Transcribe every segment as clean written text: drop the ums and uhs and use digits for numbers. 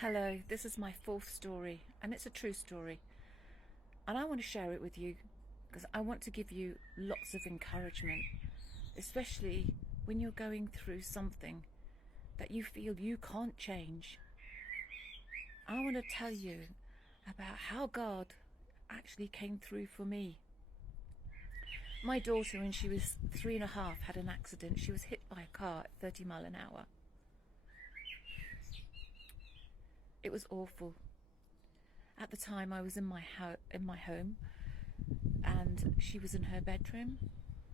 Hello, this is my fourth story, and it's a true story. And I want to share it with you because I want to give you lots of encouragement, especially when you're going through something that you feel you can't change. I want to tell you about how God actually came through for me. My daughter, when she was 3.5, had an accident. She was hit by a car at 30 miles an hour. It was awful. At the time, I was in my home, and she was in her bedroom.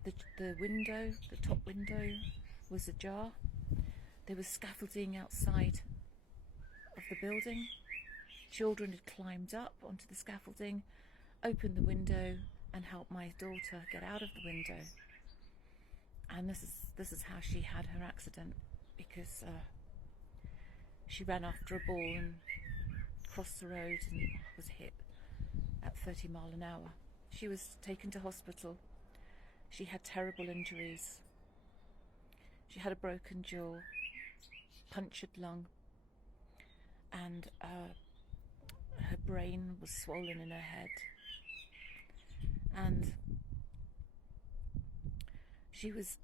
The top window was ajar. There was scaffolding outside of the building. Children had climbed up onto the scaffolding, opened the window, and helped my daughter get out of the window. And this is how she had her accident, because she ran after a ball and crossed the road and was hit at 30 miles an hour. She was taken to hospital. She had terrible injuries. She had a broken jaw, punctured lung, and her brain was swollen in her head. And she was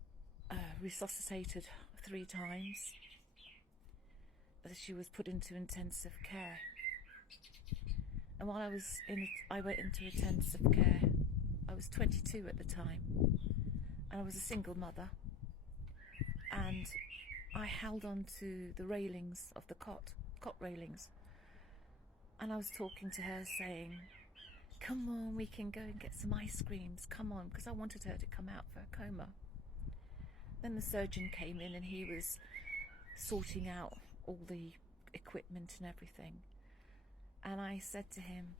resuscitated 3 times. She was put into intensive care. And while I went into intensive care, I was 22 at the time, and I was a single mother, and I held on to the railings of the cot railings, and I was talking to her saying, come on, we can go and get some ice creams, come on, because I wanted her to come out for a coma. Then the surgeon came in and he was sorting out all the equipment and everything. And I said to him,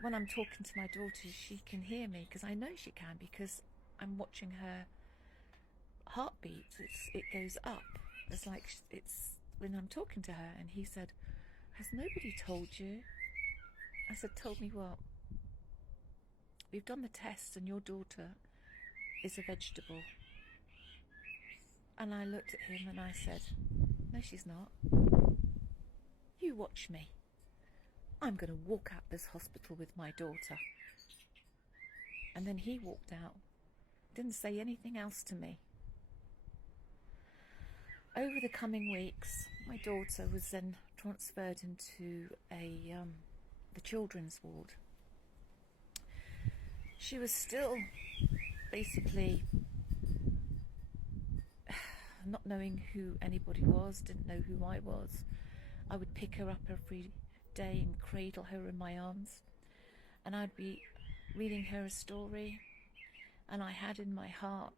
when I'm talking to my daughter, she can hear me, because I know she can, because I'm watching her heartbeat. It goes up. It's like it's when I'm talking to her. And he said, has nobody told you? I said, told me what? We've done the test and your daughter is a vegetable. And I looked at him and I said, no, she's not. You watch me. I'm going to walk out this hospital with my daughter. And then he walked out. Didn't say anything else to me. Over the coming weeks, my daughter was then transferred into the children's ward. She was still basically not knowing who anybody was, didn't know who I was. I would pick her up every day and cradle her in my arms, and I'd be reading her a story, and I had in my heart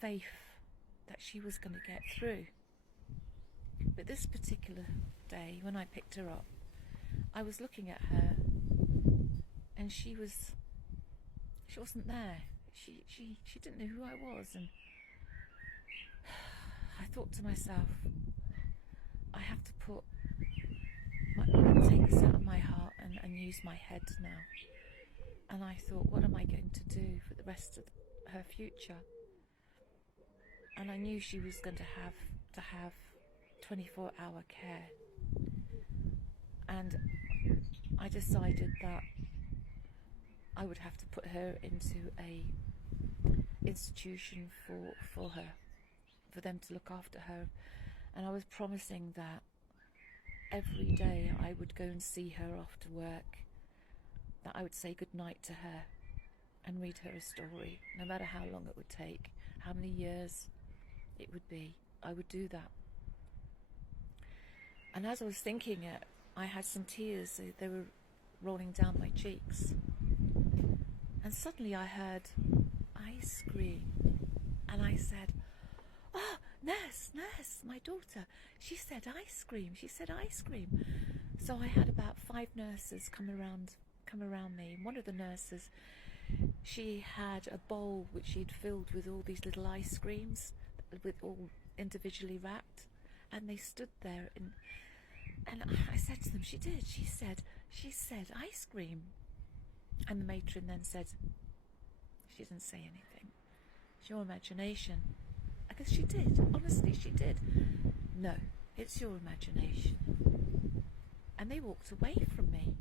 faith that she was going to get through. But this particular day, when I picked her up, I was looking at her, and she wasn't there. She didn't know who I was, and I thought to myself, I have to take this out of my heart and use my head now. And I thought, what am I going to do for the rest of her future? And I knew she was going to have 24-hour care. And I decided that I would have to put her into a institution for her, for them to look after her. And I was promising that every day I would go and see her after work, that I would say goodnight to her and read her a story, no matter how long it would take, how many years it would be, I would do that. And as I was thinking it, I had some tears, they were rolling down my cheeks. And suddenly I heard ice cream, and I said, oh, nurse, my daughter, she said ice cream. So I had about 5 nurses come around me. One of the nurses, she had a bowl which she'd filled with all these little ice creams, with all individually wrapped, and they stood there, and I said to them, she said ice cream. And the matron then said, she didn't say anything, it's your imagination. Because she did, honestly she did. No, It's your imagination. And they walked away from me.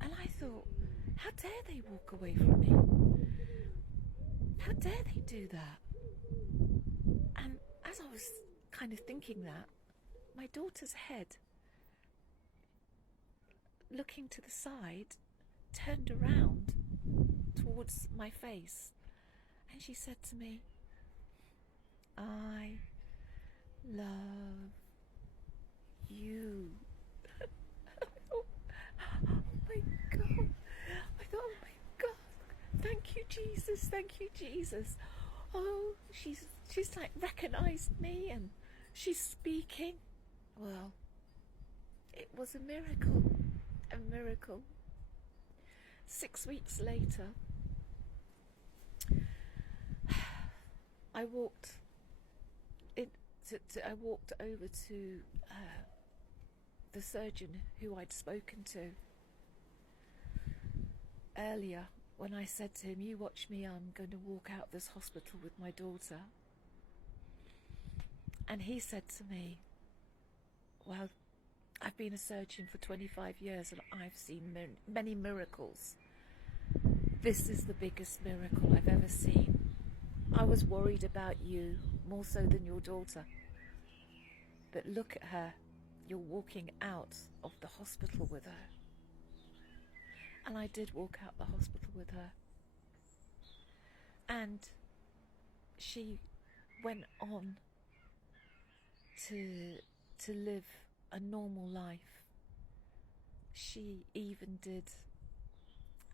And I thought, how dare they walk away from me? How dare they do that? And as I was kind of thinking that, my daughter's head, looking to the side, turned around towards my face, and she said to me, I love you. I thought, oh my God. I thought, oh my God. Thank you, Jesus. Thank you, Jesus. Oh, she's like recognized me and she's speaking. Well, it was a miracle. A miracle. 6 weeks later, I walked over to the surgeon who I'd spoken to earlier when I said to him, you watch me, I'm going to walk out of this hospital with my daughter. And he said to me, well, I've been a surgeon for 25 years and I've seen many miracles. This is the biggest miracle I've ever seen. I was worried about you more so than your daughter. But look at her. You're walking out of the hospital with her. And I did walk out the hospital with her. And she went on to live a normal life. She even did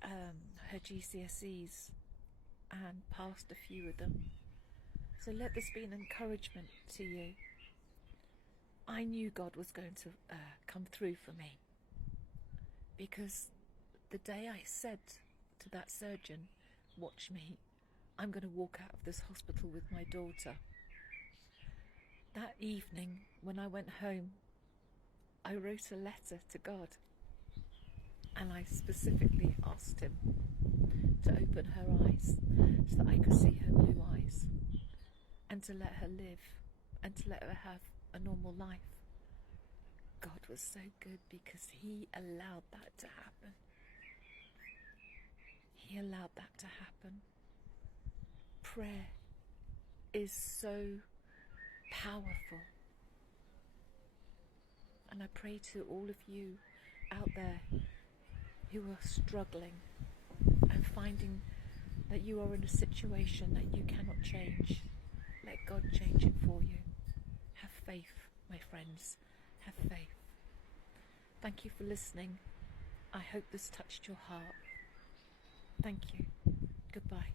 her GCSEs and passed a few of them. So let this be an encouragement to you. I knew God was going to come through for me, because the day I said to that surgeon, watch me, I'm going to walk out of this hospital with my daughter. That evening when I went home, I wrote a letter to God, and I specifically asked him to open her eyes so that I could see her blue eyes, and to let her live and to let her have a normal life. God was so good because he allowed that to happen. He allowed that to happen. Prayer is so powerful. And I pray to all of you out there who are struggling and finding that you are in a situation that you cannot change. Let God change it for you. Have faith, my friends. Have faith. Thank you for listening. I hope this touched your heart. Thank you. Goodbye.